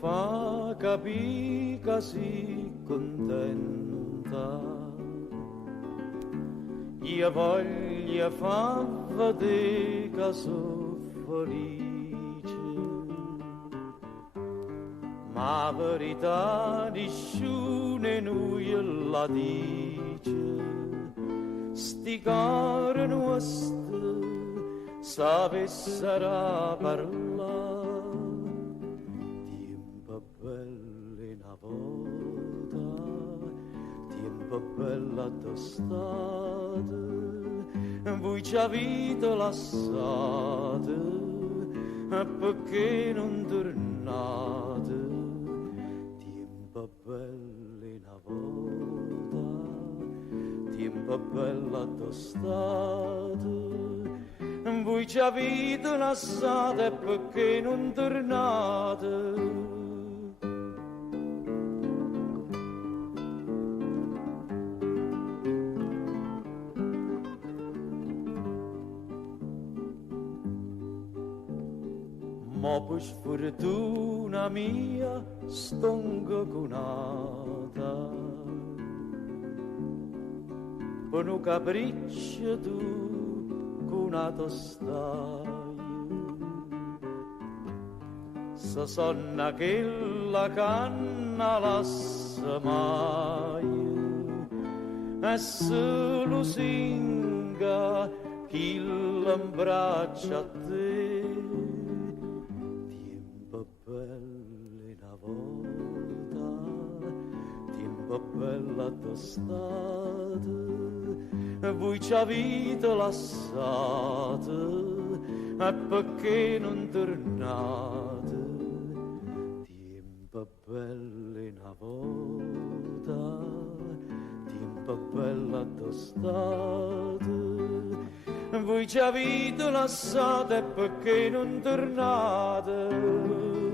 fa capire che si contenta. Io voglio far vedere che sono felice, ma la verità nessuno noi la dice. Sti cari nostri sapessero parlare, tempo belli una volta, tempo bella tostate, voi ci avete lasciate, perché non tornate, tempo belli una volta, tempo bella tostate, voi ci avete lasciate perché non tornate. Ma per sfortuna mia stongo conata, per un capriccio tu conato stai. Se sonna che la canna lassa mai, e se lo singa chi l'imbraccia a te. Bella una volta, tempo bella tostate, voi ci avete lasciate, e perché non tornate? Tempo bella una volta, tempo bella tostate, voi ci avete lasciate, e perché non tornate?